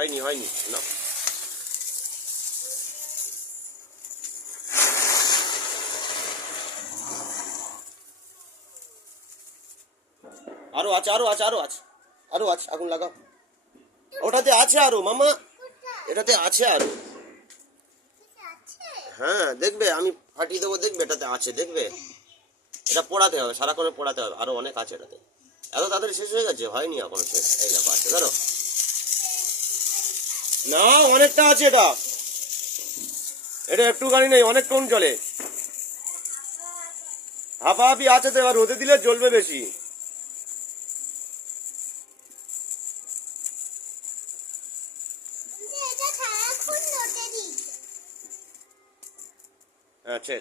হয়নি হয়নি না। আরো আছে, আরো আছে, আরো আছে, আরো আছে, আগুন লাগাও। ওটাতে আছে আরো মামা, এটাতে আছে আরো। হ্যাঁ দেখবে, আমি ফাটিয়ে দেবো, দেখবে এটাতে আছে, দেখবে। এটা পোড়াতে হবে, সারাক্ষণে পোড়াতে হবে, আরো অনেক আছে এটাতে। এত তাড়াতাড়ি শেষ হয়ে গেছে? হয়নি এখনো শেষ। এই দেখো আছে, ধরো না, অনেকটা আছে এটা। এটা একটুখানি নেই, অনেকক্ষণ চলে। হাঁপাহাপি আছে তো, এবার রোদে দিলে জ্বলবে বেশি। আচ্ছা।